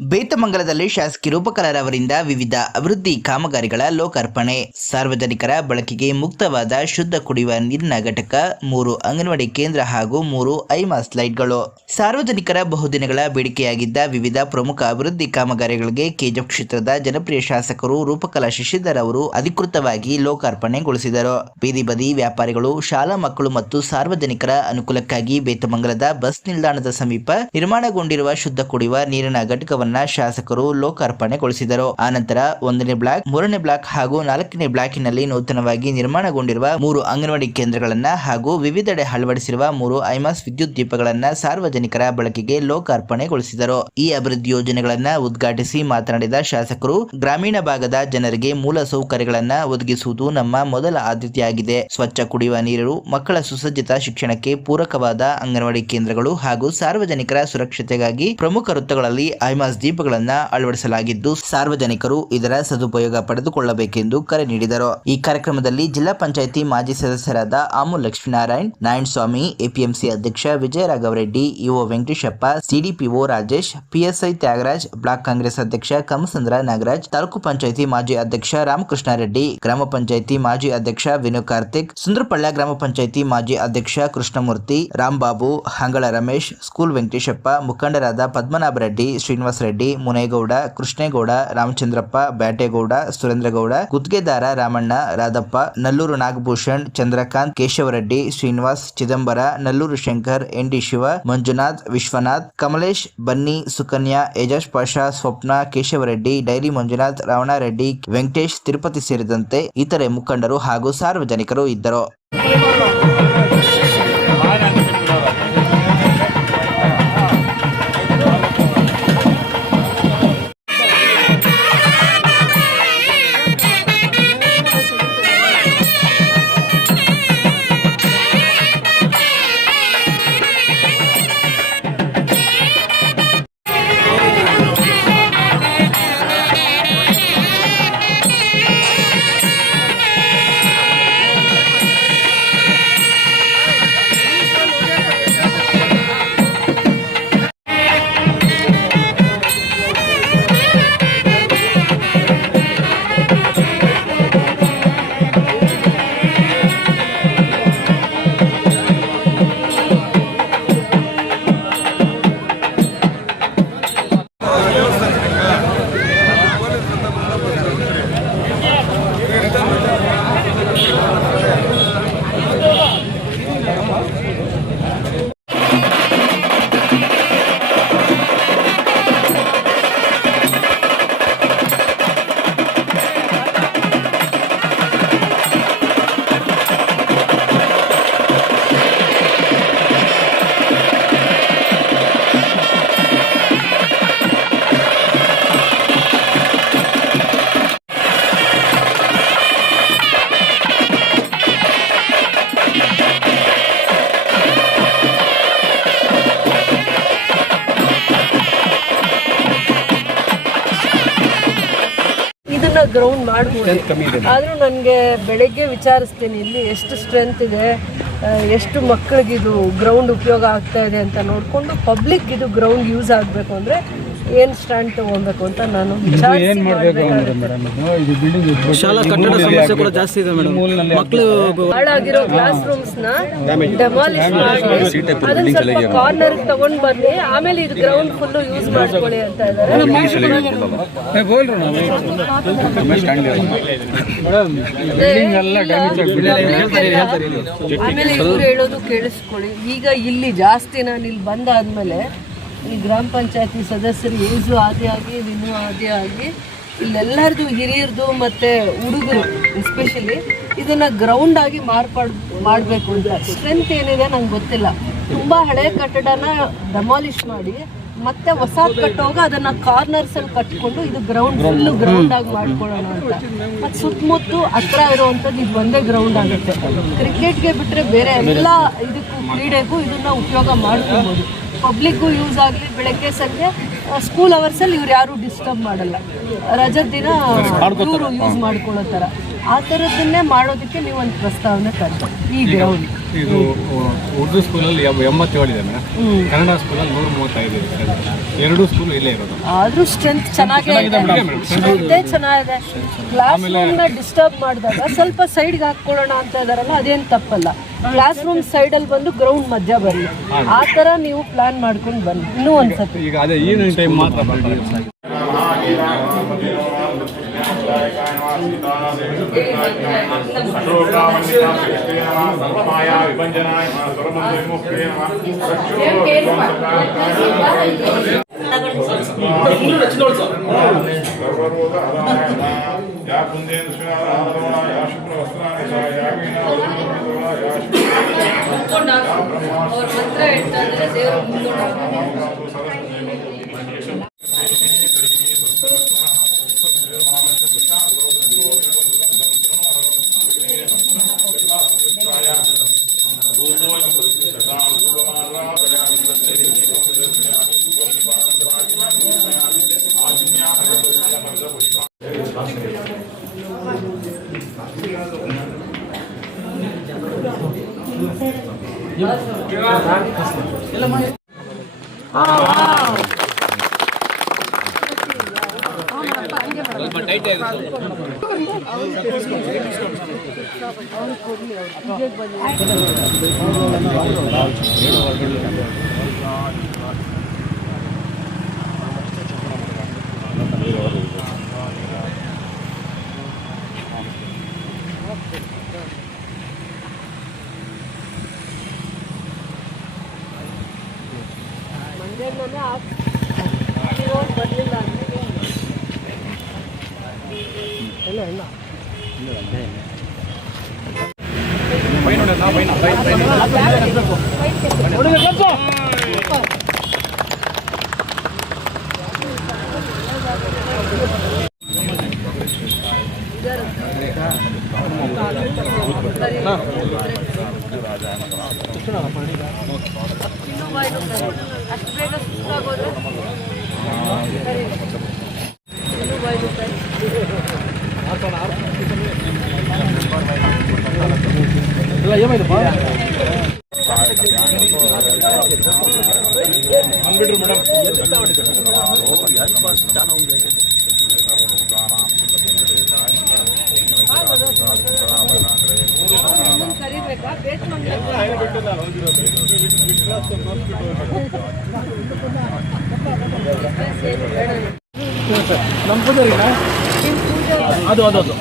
ಬೇತಮಂಗಲದಲ್ಲಿ ಶಾಸಕಿ ರೂಪಕಲಾರ್ ಅವರಿಂದ ವಿವಿಧ ಅಭಿವೃದ್ಧಿ ಕಾಮಗಾರಿಗಳ ಲೋಕಾರ್ಪಣೆ. ಸಾರ್ವಜನಿಕರ ಬಳಕೆಗೆ ಮುಕ್ತವಾದ ಶುದ್ಧ ಕುಡಿಯುವ ನೀರಿನ ಘಟಕ, 3 ಅಂಗನವಾಡಿ ಕೇಂದ್ರ ಹಾಗೂ 3 ಐಮಾಸ್ ಲೈಟ್ಗಳು. ಸಾರ್ವಜನಿಕರ ಬಹುದಿನಗಳ ಬೇಡಿಕೆಯಾಗಿದ್ದ ವಿವಿಧ ಪ್ರಮುಖ ಅಭಿವೃದ್ಧಿ ಕಾಮಗಾರಿಗಳಿಗೆ ಕೆಜಿಎಫ್ ಕ್ಷೇತ್ರದ ಜನಪ್ರಿಯ ಶಾಸಕರು ರೂಪಕಲಾ ಶಶಿಧರ್ ಅವರು ಅಧಿಕೃತವಾಗಿ ಲೋಕಾರ್ಪಣೆಗೊಳಿಸಿದರು. ಬೀದಿ ಬದಿ ವ್ಯಾಪಾರಿಗಳು, ಶಾಲಾ ಮಕ್ಕಳು ಮತ್ತು ಸಾರ್ವಜನಿಕರ ಅನುಕೂಲಕ್ಕಾಗಿ ಬೇತಮಂಗಲದ ಬಸ್ ನಿಲ್ದಾಣದ ಸಮೀಪ ನಿರ್ಮಾಣಗೊಂಡಿರುವ ಶುದ್ಧ ಕುಡಿಯುವ ನೀರಿನ ಘಟಕವನ್ನು ಶಾಸಕರು ಲೋಕಾರ್ಪಣೆಗೊಳಿಸಿದರು. ಆನಂತರ 1ನೇ ಬ್ಲಾಕ್, 3ನೇ ಬ್ಲಾಕ್ ಹಾಗೂ 4ನೇ ಬ್ಲಾಕಿನಲ್ಲಿ ನೂತನವಾಗಿ ನಿರ್ಮಾಣಗೊಂಡಿರುವ 3 ಅಂಗನವಾಡಿ ಕೇಂದ್ರಗಳನ್ನ ಹಾಗೂ ವಿವಿಧೆಡೆ ಅಳವಡಿಸಿರುವ 3 ಐಮಾಸ್ ವಿದ್ಯುತ್ ದೀಪಗಳನ್ನ ಸಾರ್ವಜನಿಕರ ಬಳಕೆಗೆ ಲೋಕಾರ್ಪಣೆಗೊಳಿಸಿದರು. ಈ ಅಭಿವೃದ್ಧಿ ಯೋಜನೆಗಳನ್ನ ಉದ್ಘಾಟಿಸಿ ಮಾತನಾಡಿದ ಶಾಸಕರು, ಗ್ರಾಮೀಣ ಭಾಗದ ಜನರಿಗೆ ಮೂಲ ಸೌಕರ್ಯಗಳನ್ನ ಒದಗಿಸುವುದು ನಮ್ಮ ಮೊದಲ ಆದ್ಯತೆಯಾಗಿದೆ. ಸ್ವಚ್ಛ ಕುಡಿಯುವ ನೀರು, ಮಕ್ಕಳ ಸುಸಜ್ಜಿತ ಶಿಕ್ಷಣಕ್ಕೆ ಪೂರಕವಾದ ಅಂಗನವಾಡಿ ಕೇಂದ್ರಗಳು ಹಾಗೂ ಸಾರ್ವಜನಿಕರ ಸುರಕ್ಷತೆಗಾಗಿ ಪ್ರಮುಖ ವೃತ್ತಗಳಲ್ಲಿ ಐಮಾಸ್ ದೀಪಗಳನ್ನ ಅಳವಡಿಸಲಾಗಿದ್ದು, ಸಾರ್ವಜನಿಕರು ಇದರ ಸದುಪಯೋಗ ಪಡೆದುಕೊಳ್ಳಬೇಕೆಂದು ಕರೆ ನೀಡಿದರು. ಈ ಕಾರ್ಯಕ್ರಮದಲ್ಲಿ ಜಿಲ್ಲಾ ಪಂಚಾಯಿತಿ ಮಾಜಿ ಸದಸ್ಯರಾದ ಆಮೂಲ್ ಲಕ್ಷ್ಮೀನಾರಾಯಣ್, ನಾರಾಯಣಸ್ವಾಮಿ, ಎಪಿಎಂಸಿ ಅಧ್ಯಕ್ಷ Vijayaraghavareddy, EO Venkateshappa, CDPO Rajesh, PSI Tyagaraj, block Congress ಅಧ್ಯಕ್ಷ ಕಮಸಂದ್ರ ನಾಗರಾಜ್, ತಾಲೂಕು ಪಂಚಾಯಿತಿ ಮಾಜಿ ಅಧ್ಯಕ್ಷ ರಾಮಕೃಷ್ಣಾರೆಡ್ಡಿ, ಗ್ರಾಮ ಪಂಚಾಯಿತಿ ಮಾಜಿ ಅಧ್ಯಕ್ಷ ವಿನು ಕಾರ್ತಿಕ್, ಸುಂದ್ರಪಳ್ಳ ಗ್ರಾಮ ಪಂಚಾಯಿತಿ ಮಾಜಿ ಅಧ್ಯಕ್ಷ ಕೃಷ್ಣಮೂರ್ತಿ, ರಾಂಬಾಬು, ಹಂಗಳ ರಮೇಶ್, ಸ್ಕೂಲ್ ವೆಂಕಟೇಶಪ್ಪ, ಮುಖಂಡರಾದ ಪದ್ಮನಾಭ ರೆಡ್ಡಿ, ಶ್ರೀನಿವಾಸ ರೆಡ್ಡಿ, ಮುನೇಗೌಡ, ಕೃಷ್ಣೇಗೌಡ, ರಾಮಚಂದ್ರಪ್ಪ, ಬ್ಯಾಟೇಗೌಡ, ಸುರೇಂದ್ರಗೌಡ, ಗುತ್ತಿಗೆದಾರ ರಾಮಣ್ಣ, ರಾಧಪ್ಪ, ನಲ್ಲೂರು ನಾಗಭೂಷಣ್, ಚಂದ್ರಕಾಂತ್, ಕೇಶವರೆಡ್ಡಿ, ಶ್ರೀನಿವಾಸ್, ಚಿದಂಬರ, ನಲ್ಲೂರು ಶಂಕರ್, ಎನ್ಡಿ ಶಿವ, ಮಂಜುನಾಥ್, ವಿಶ್ವನಾಥ್, ಕಮಲೇಶ್, ಬನ್ನಿ, ಸುಕನ್ಯಾ, ಏಜಾಜ್ ಪಾಷಾ, ಸ್ವಪ್ನ, ಕೇಶವರೆಡ್ಡಿ, ಡೈರಿ ಮಂಜುನಾಥ್, ರಾವಣರೆಡ್ಡಿ, ವೆಂಕಟೇಶ್, ತಿರುಪತಿ ಸೇರಿದಂತೆ ಇತರೆ ಮುಖಂಡರು ಹಾಗೂ ಸಾರ್ವಜನಿಕರು ಇದ್ದರು. ಗ್ರೌಂಡ್ ಮಾಡ್ಬೋದು, ಆದರೂ ನನಗೆ ಬೆಳಗ್ಗೆ ವಿಚಾರಿಸ್ತೀನಿ ಇಲ್ಲಿ ಎಷ್ಟು ಸ್ಟ್ರೆಂತ್ ಇದೆ, ಎಷ್ಟು ಮಕ್ಕಳಿಗಿದು ಗ್ರೌಂಡ್ ಉಪಯೋಗ ಆಗ್ತಾ ಇದೆ ಅಂತ ನೋಡಿಕೊಂಡು ಪಬ್ಲಿಕ್ ಇದು ಗ್ರೌಂಡ್ ಯೂಸ್ ಆಗಬೇಕು ಅಂದರೆ ಏನು ಸ್ಟ್ಯಾಂಡ್ ತೊಗೊಬೇಕು ಅಂತ ನಾನು ಹಾಳಾಗಿರೋ ಕ್ಲಾಸ್ ರೂಮ್ಸ್ನ ಡೆಮಾಲಿಷ್ ಮಾಡಿ ಅದನ್ನ ಸ್ವಲ್ಪ ಕಾರ್ನರ್ಗೆ ತಗೊಂಡು ಬನ್ನಿ, ಆಮೇಲೆ ಇದು ಗ್ರೌಂಡ್ ಫುಲ್ಲು ಯೂಸ್ ಮಾಡ್ಕೊಳ್ಳಿ ಅಂತ ಇದ್ದಾರೆ. ಆಮೇಲೆ ಇವ್ರು ಹೇಳೋದು ಕೇಳಿಸ್ಕೊಳ್ಳಿ. ಈಗ ಇಲ್ಲಿ ಜಾಸ್ತಿ ನಾನು ಇಲ್ಲಿ ಬಂದಾದ್ಮೇಲೆ ಈ ಗ್ರಾಮ ಪಂಚಾಯತಿ ಸದಸ್ಯರು ಏಜು ಆದಿ ಆಗಿ ಇನ್ನೂ ಆದಿ ಆಗಿ ಇಲ್ಲೆಲ್ಲರದು ಹಿರಿಯರದು ಮತ್ತು ಹುಡುಗರು ಎಸ್ಪೆಷಲಿ ಇದನ್ನು ಗ್ರೌಂಡ್ ಆಗಿ ಮಾಡಬೇಕು ಅಂತ. ಸ್ಟ್ರೆಂತ್ ಏನಿದೆ ನಂಗೆ ಗೊತ್ತಿಲ್ಲ. ತುಂಬ ಹಳೆ ಕಟ್ಟಡನ ಡೆಮಾಲಿಷ್ ಮಾಡಿ ಮತ್ತೆ ಹೊಸ ಕಟ್ಟೋಗ ಅದನ್ನು ಕಾರ್ನರ್ಸಲ್ಲಿ ಕಟ್ಕೊಂಡು ಇದು ಗ್ರೌಂಡ್ ಫುಲ್ಲು ಗ್ರೌಂಡ್ ಆಗಿ ಮಾಡ್ಕೊಳ್ಳೋಣ ಅಂತ. ಮತ್ತು ಸುತ್ತಮುತ್ತ ಹತ್ರ ಇರುವಂಥದ್ದು ಇದು ಒಂದೇ ಗ್ರೌಂಡ್ ಆಗುತ್ತೆ. ಕ್ರಿಕೆಟ್ಗೆ ಬಿಟ್ಟರೆ ಬೇರೆ ಎಲ್ಲ ಇದಕ್ಕೂ ಕ್ರೀಡೆಗೂ ಇದನ್ನು ಉಪಯೋಗ ಮಾಡ್ಕೊಬೋದು. ಪಬ್ಲಿಕ್ಗೂ ಯೂಸ್ ಆಗಲಿ, ಬೆಳಗ್ಗೆ ಸಂಜೆ ಸ್ಕೂಲ್ ಅವರ್ಸಲ್ಲಿ ಇವ್ರು ಯಾರೂ ಡಿಸ್ಟರ್ಬ್ ಮಾಡಲ್ಲ, ರಜದ ದಿನ ಇವರು ಯೂಸ್ ಮಾಡ್ಕೊಳ್ಳೋ ಥರ ಆ ಥರದ್ದನ್ನೇ ಮಾಡೋದಕ್ಕೆ ನೀವು ಒಂದು ಪ್ರಸ್ತಾವನೆ ತರ್ತೀವಿ ಈ ಗ್ರೌಂಡ್. ಇದು ಉರ್ದು ಸ್ಕೂಲಲ್ಲಿ 87 ಇದೆ ಮೇಡಮ್, ಕನ್ನಡ ಸ್ಕೂಲಲ್ಲಿ 135 ಇದೆ ಸರ್. ಎರಡೂ ಸ್ಕೂಲ್ ಇಲ್ಲೇ ಇರೋದು. ಆದ್ರೂ ಸ್ಟ್ರೆಂತ್ ಚೆನ್ನಾಗಿದೆ, ಸ್ಟ್ರೆಂತೇ ಚೆನ್ನಾಗಿದೆ. ಕ್ಲಾಸ್ ರೂಮ್ನ ಡಿಸ್ಟರ್ಬ್ ಮಾಡಿದಾಗ ಸ್ವಲ್ಪ ಸೈಡ್ಗೆ ಹಾಕ್ಕೊಳ್ಳೋಣ ಅಂತ ಇದಾರಲ್ಲ, ಅದೇನು ತಪ್ಪಲ್ಲ. ಕ್ಲಾಸ್ ರೂಮ್ ಸೈಡಲ್ಲಿ ಬಂದು ಗ್ರೌಂಡ್ ಮಧ್ಯ ಬರಲಿ, ಆ ಥರ ನೀವು ಪ್ಲಾನ್ ಮಾಡ್ಕೊಂಡು ಬನ್ನಿ. ಇನ್ನೂ ಒಂದ್ಸತಿ ಈಗ ಅದೇ ಈವ್ನಿಂಗ್ ಟೈಮ್ ಮಾತ್ರ ಬರ್ತಾರೆ. ಅಷ್ಟು ಬೇಗ ಸುಸ್ತಾಗೋದ್ರೆ ಕರಿಬೇಕಾ? ನಮ್ಮ ಪೂಜಾರಿನ ಅದು ಅದು ಅದು